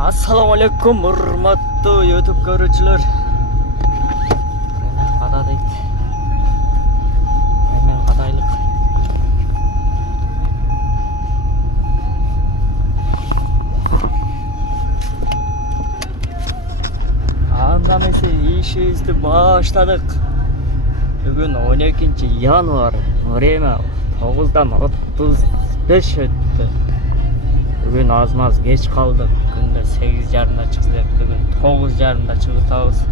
Assalamualaikum hurmatli YouTube ko'ruvchilar. Men qada deydi. Men qadaylik. Andamesi işimizni başladık. Bugün 12 yanvar. Время 9'dan 35 öttü. Bugün az geç kaldık. Günde 8:30'da çıkacak. Bugün 9:30'da çıkacağız.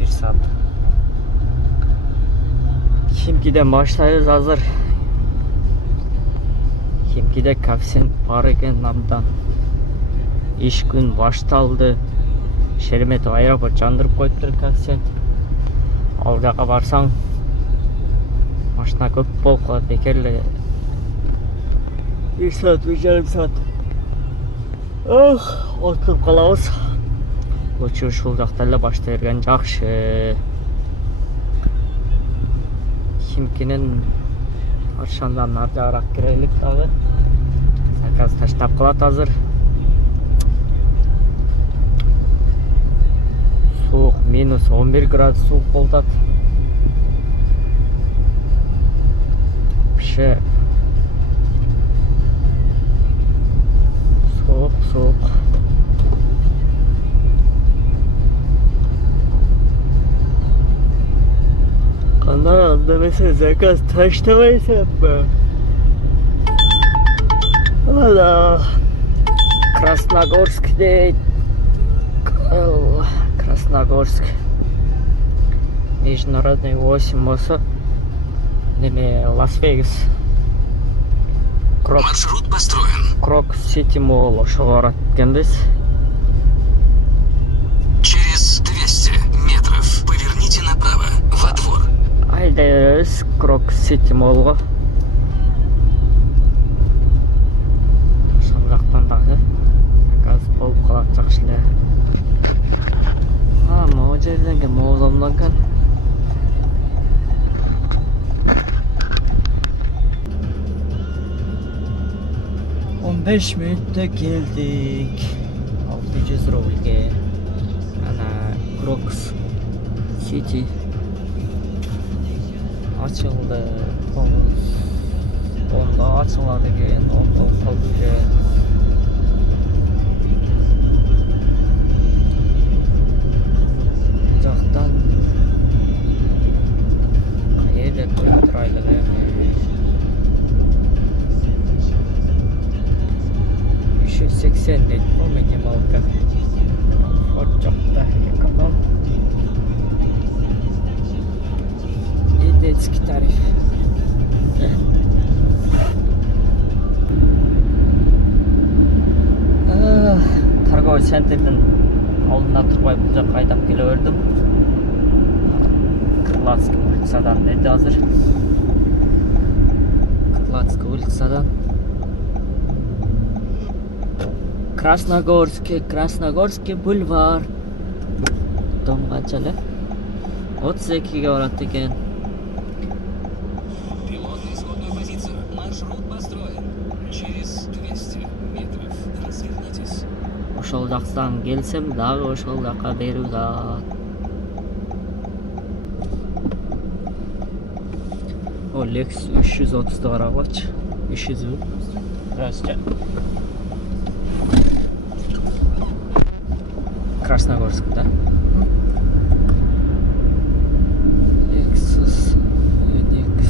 1 saat. Химкиден başlayız hazır. Химкиде коэффициент бар екен абдан. İş gün baştaldı. Шереметов аэропорт жандырып коюптур коэффициент. Ал жака барсаң машина көп болуп калат, бекер эле 1 saat, 1,5 saat. Отуруп калабыз. Лучше ушул жакта эле баштай берген жакшы. Химкинин Аршандан ар жагыраак кирелик дагы. Заказ таштап калат азыр. Soğuk, minus 11 градус soğuk болот. Пише. Soğuk. Kanalda mesela zakaz taşlamaysan mı? Valla. Красногорск'de Красногорск. Международный 8 болса. Неме Лас-Вегас. Маршрут построен. Крок Сити Молл ошого бараткенбиз. Через 200 метров поверните направо во двор. Айдайбыз Крок Сити Моллго. Ошол жактан дагы газ болуп калат жакшы эле. Могу жерден кем моозомдон экен. 15 minutda keldik. 600 rublga. Ana Crocs City açıldı. 10'da açılады ekan, 10'da qoldi. Жактан qayerda qo'yib turaylar. 80 deydi bu minimalka. Ocakta ekonom. Детский tarif. Торговый центрдин алдына турбай бул жакка айдап келе бердим. Крылатский улицадан деди азыр. Крылатский улицадан Красногорский бульвар. Дом канчале? 32ге барат экен. Пилотный исходную позицию. Маршрут построен. Через 200 метров развернитесь. Ошол жактан келсем дагы ошол жакка берүү да. О, Lexus 330'da карагачы. 300. Здравствуйте. Красногорск, да? Lexus NX.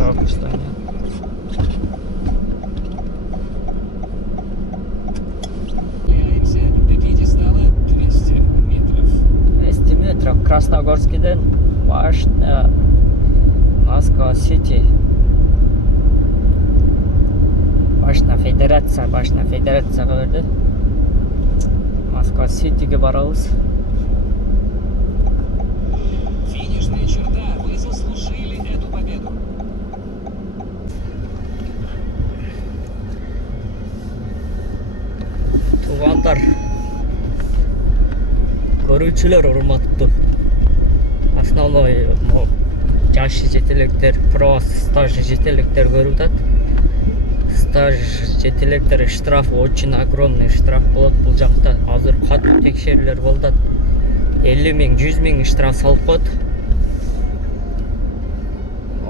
Штраф До пьедестала 200 метров. 200 метров. Красногорскийден башня Москва Сити. Башня федерацияга берди. Москва Ситиге барабыз. Финишная черта. Вы заслужили эту победу. Туугандар, көрүүчүлөр урматтуу. Основной жаш жетелектер, про стаж жетелектер көрүп атат. Стаж жетелектер штраф очень огромный штраф болот бул жакта. Азыр катуу текшерүүлөр болуп атат. 50 миң, 100 миң штраф салып коет.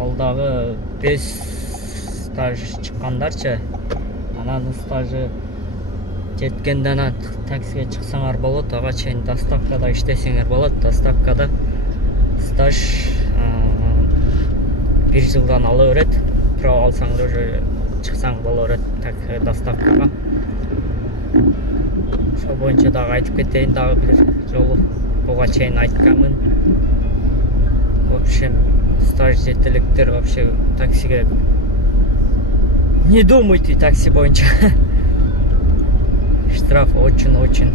Ал дагы 5 стаж чыккандарчы. Анан стажы жеткенден анан таксиге чыксаңар болот, ага чейин доставкада иштесеңер болот. Доставкада стаж 1 жылдан ала берет. Право алсаңдар уже чыксаң боло берет доставкага. Ошол боюнча дагы айтып кетейин, дагы бир жолу буга чейин айтканмын. В общем, стаж жетелектер вообще таксиге не думайте такси боюнча. Штраф очень-очень.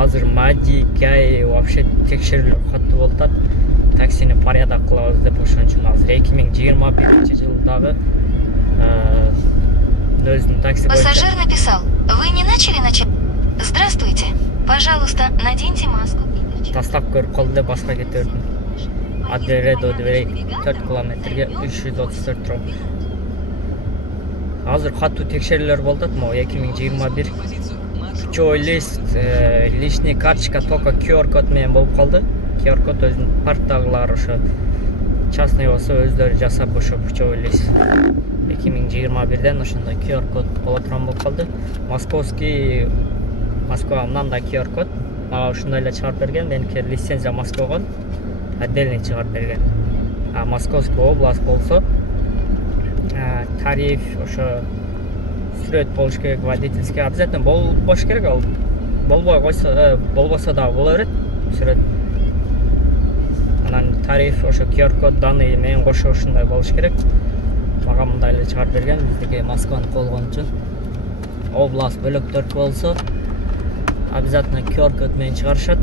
Азыр Мади, Кай вообще текшерүүлөр катуу болуп атат. Таксини порядок кылабыз деп ошон үчүн азыр 2021-жылдагы өзүнүн такси боюнча. Пассажир написал: вы не начали начать? Здравствуйте. Пожалуйста, наденьте маску. Тастап көрүп калды деп башка кете бердим. Адередо дебей 4 километрге 334 рубл. Азыр катуу текшерүүлөр болуп атат. Могу 2021 Пчой лист, личный карточка только QR код менен болуп калды. QR код өзүнүн парктагылар ошо частный болсо өздөрү жасап ошо Пчой лист 2021ден ошондой QR код боло турган болуп калды. Московский Москванан да QR код мага ушундай эле чыгарып берген. Меники лицензия Москвага отдельный чыгарып берген. А Московский область болсо тариф ошо сүрөт болуш керек, водительский обязательно болуш керек. Ал болбой койсо, болбосо да боло берет сүрөт. Анан тариф ошо QR код данный менен кошо ушундай болуш керек. Мага мындай эле чыгарып берген. Биздики Москваны колгон үчүн область бөлөктөркү болсо обязательно QR код менен чыгарышат.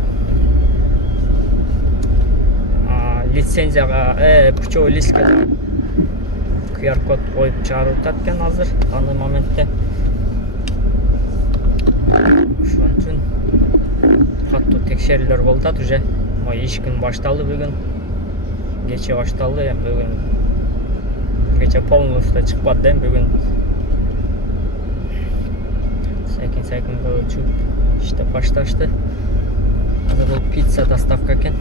Лицензияга Пчой листке QR код коюп чыгарып атат экен азыр данный моментте. Ошон үчүн катуу текшерүүлөр болуп атат уже. Иш күн башталды бүгүн. Кече башталды, эми бүгүн кече полностью чыкпады, эми бүгүн сайкын чыгып иштеп башташты. Азыр бул пицца доставка экен.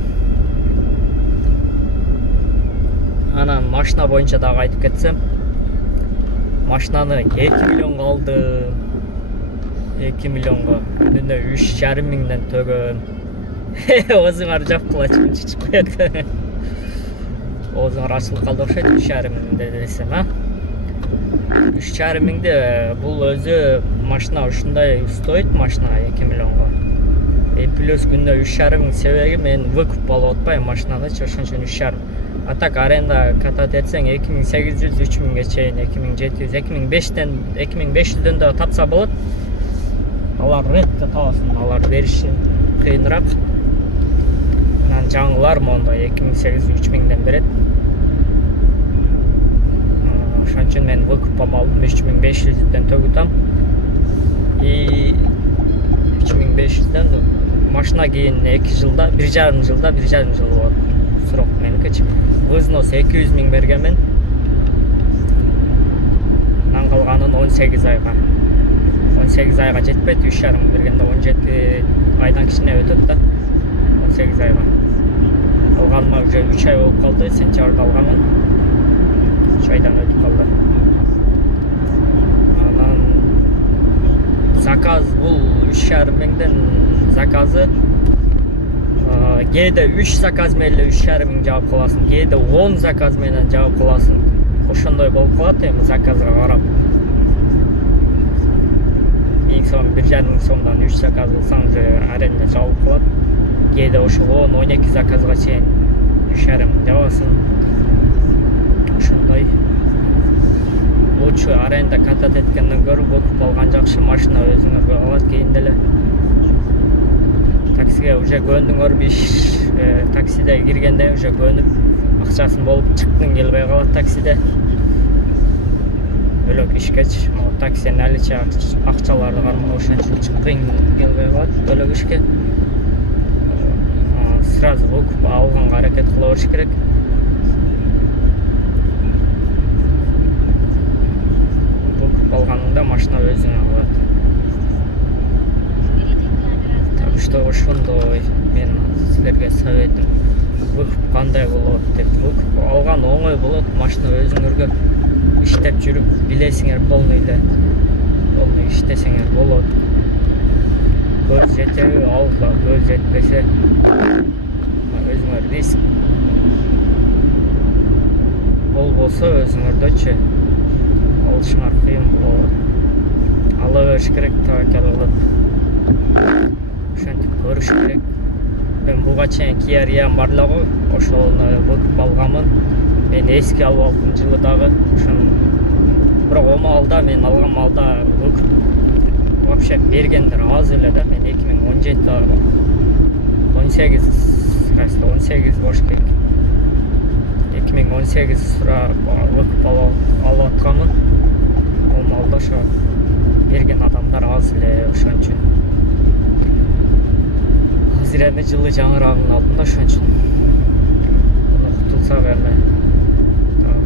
Анан машина боюнча дагы айтып кетсем, машинаны 2 миллионго алдым. 2 миллионго күнүнө 3,5 миңден төгөм. Оозуңар жапкылачы чыгып коет. Оозуңар ачылып калды окшойт 3,5 миңде десем, 3,5 миңде бул өзү машина ушундай стоит, машина 2 миллионго. Плюс күнүнө 3,5 миң себеби мен выкуп алып атпайм машинаны, ошон үчүн 3,5. А так аренда катат этсең 2800, 3000ге чейин, 2700, 2500дөн да тапса болот. Алар редко табасын, алар бериши кыйыныраак. Анан жаңылар монда 2800, 3000ден берет. Ошон үчүн мен выкуп алмадым, 3500ден төгүтам. И 3500ден машина кийин 2 жылда, 1,5 жылда болот. Срок меникичи. Взнос 200 миң берген. Анан калганын 18 айга. 18 айга жетпейт, 3,5 миң бергенде 17 айдан кичине өтөт да. 18 айга. Алганыма уже 3 ай болуп калды, сентябрда алганмын. 3 айдан өтүп калды. Анан заказ бул 3,5 миңден заказы кээде 3 заказ менен 3,5 миң жаап каласың, кээде 10 заказ менен жаап каласың. ошондой болуп калат эми заказга карап. 1000 сом, 1,5 сомдон 3 заказ кылсаң уже аренда жабылып калат. Кээде ошо 10-12 заказга чейин 3,5 мың жабасың. Ошондой. Лучше аренда катат эткенден көрүп окуп алган жакшы, машина өзүңөргө калат кийин деле. Таксиге уже көндүңөр, таксиде киргенде уже көнүп акчасын болуп чыккың келбей калат таксиде. Бөлөк ишкеч, такси наличие акчаларды кармоо ошон үчүн чыккың келбей калат бөлөк ишке. Сразу окуп алганга аракет кыла бериш керек. Окуп алганыңда машина өзүңө калат. Так что ошондой мен силерге советим. Выкуп кандай болот деп, выкуп алган оңой болот, машина өзүңөргө иштеп жүрүп билесиңер, полный иштесеңер болот. Көз жетеби алла, көз жетпесе өзүңөр риск болбосо өзүңөрдөчү алышыңар кыйын болот. Ала бериш керек, табакал кылып. Ошентип көрүш керек. Мен буга чейин Kia Ria'm бар эле го, ошону выкуп алганмын. Мен эски алып алдым жылы дагы. Ошон бирок о маалда мен алган маалда выкуп вообще бергендер аз эле да. Мен 2017 18 болуш керек. 2018 сурап выкуп алып атканмын. О маалда ошо берген адамдар аз эле, ошон үчүн. Азыр эми жылы жаңырагын алдым да, ошон үчүн. Муну кутулсак эми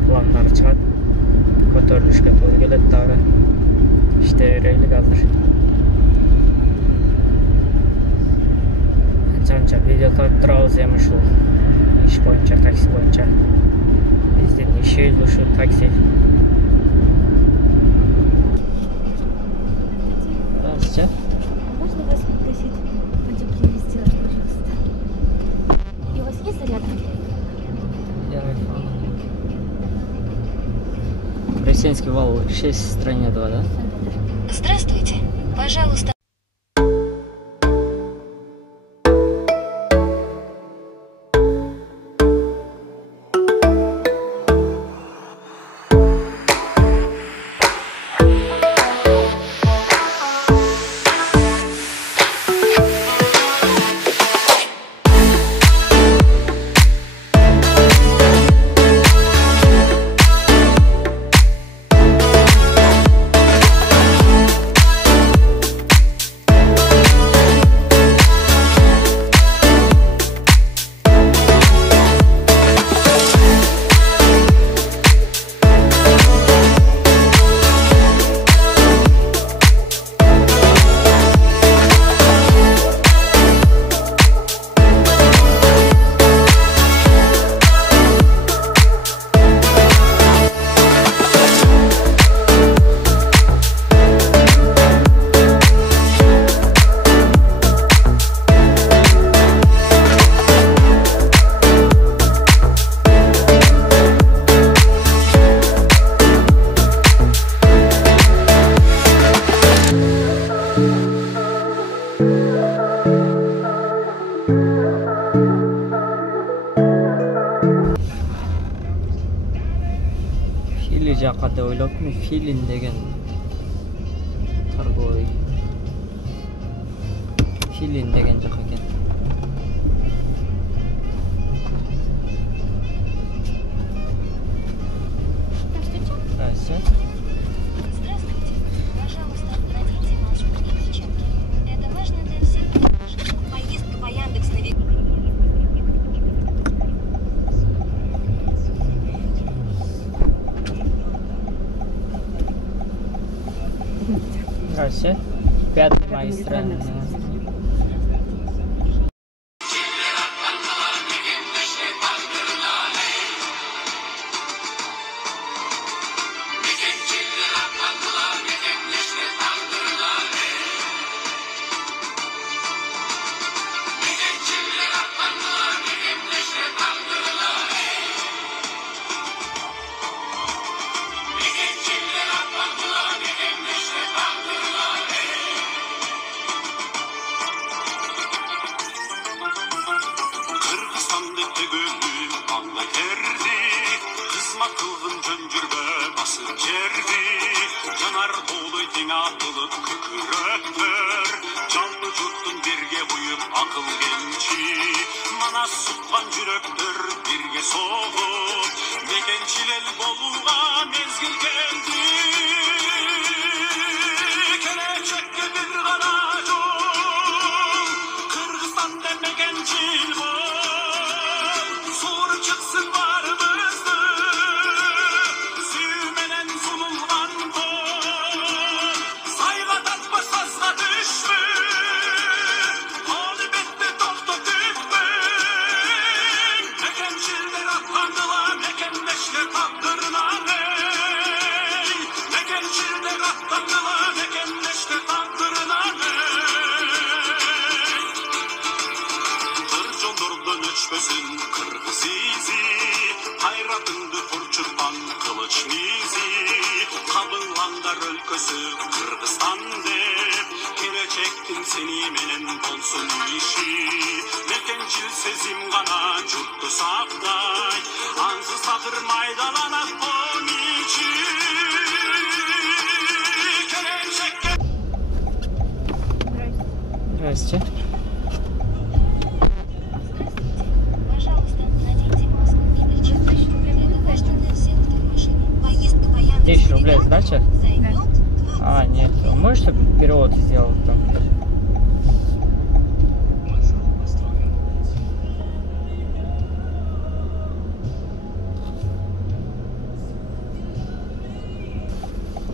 пландар чыгат. Көтөрүлүшкө туура келет дагы. İşte bereylik азыр. Анча видео тартып турабыз эми ушул иш боюнча, такси боюнча. Биздин ишибиз ушу такси. Здравствуйте. Можно вас попросить потеплее сделать, пожалуйста? И у вас есть зарядка? Я айфон. Пресненский вал 6 стране 2, да? Здравствуйте. Пожалуйста. жака деп ойлоптум. Филин деген торговый. Филин деген жака экен. Здравствуйте. Здравствуйте. Пожалуйста, наденьте маску при перчатке. Это важно для всех. Поездка по Яндекс.Навигатору. Здравствуйте. 5 магистральный. sandekte gönlüm аңдай терди кызмат кылгын жөн жүрбө басып жерди жанар тоолой тең атылып күкүрөттөр жалпы журттун бирге буюп акыл кенчи манас суккан жүрөктөр бирге согуп мекенчил эл болууга мезгил келди келечекке бир гана жол кыргызстанда мекенчил бол суур чыксын баарыбызды сүйүү менен сунулган кол сайга татпаш сазга түшпө аны бетте токтоп күтпөң мекенчилдер аттандыла мекендештер тагдырына мекенчилдер аттандыла мекендештер тагдырына кыр жондордон өчпөсүн кыргыз изи кайратыңды турчурган кылыч мизи кабылгандар өлкөсү кыргызстан деп келечектин сени менен болсун иши мекенчил сезим гана журтту сактай ансыз такыр майдаланат кон ичи келечекке Здрасте. Пожалуйста, наденьте маску и перчатки. Это важно для всех, кто в машине. Поездка по Яндекс. 10 рублей сдача? Займет 20. А, нет. Можешь перевод сделать там?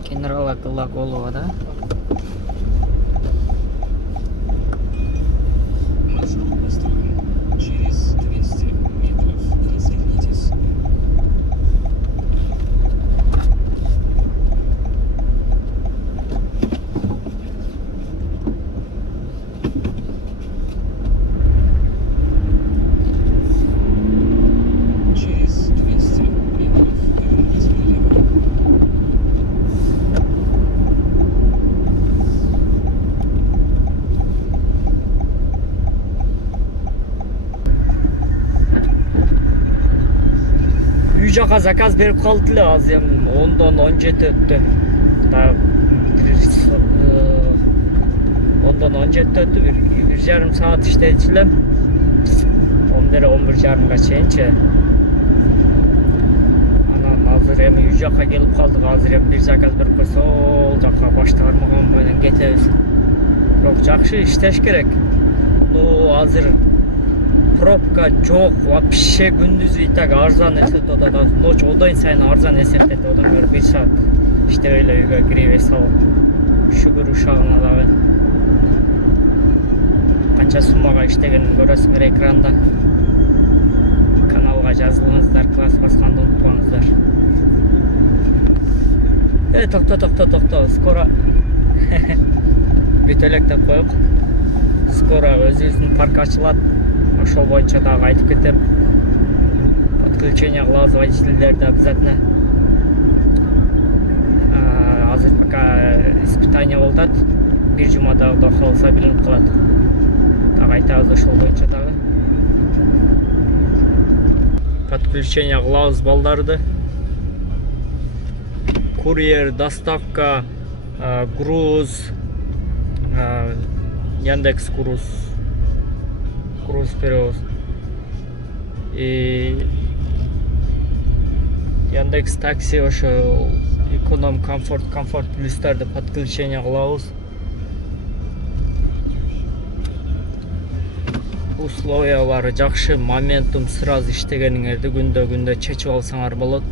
Генерала Глаголова, да? Маршрут построен. Через 200 метров развернитесь. Через 200 метров поверните налево. Үй жака заказ берип калды эле азыр эми 10дон 17 өттү. Да 10дон 17 өттү. Bir жарым саат иштечү элем. 11:30га чейинчи. Анан азыр эми үй жака келип калдык. Азыр эми бир заказ берип койсо ол жака баш тармаган менен кетебиз. Бирок жакшы иштеш керек. Ну азыр пробка жок, вообще күндүзү и так арзан эсептеп атат. Ночь одон сайын арзан эсептеп адамдар 1 саат иштеп эле үйгө кире берсе ал. Шүгүр ушагына дагы. Канча суммага иштегенин көрөсүңөр экранда. Каналга жазылыңыздар, класс басканды унутпаңыздар. Токто. Скоро бүт элек деп коек. Скоро өзүбүздүн парк ачылат. Ошол боюнча дагы айтып кетем. Подключение кылабыз водительдерди обязательно. Азыр пока испытание болуп атат. Бир жумада Кудай кааласа билинип калат. Дагы айтабыз ошол боюнча дагы. Подключение кылабыз балдарды. Курьер, доставка, груз, Яндекс груз перевоз. И Яндекс такси ошо эконом комфорт плюстарды подключение кылабыз. Условиялары жакшы, моментум сразу иштегениңерди күндө чечип алсаңар болот.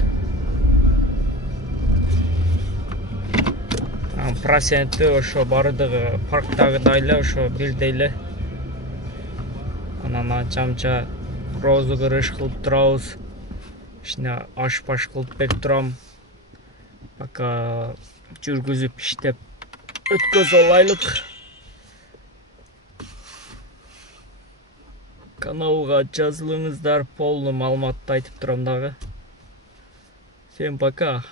Проценти ошо бардыгы парктагыдай эле ошо бирдей эле. Анан анча розыгрыш кылып турабыз. Ишине аш-паш кылып берип турам. Пока жүргүзүп иштеп өткөзө алайлык. Каналга жазылыңыздар, полный маалыматты айтып турам дагы. Всем пока.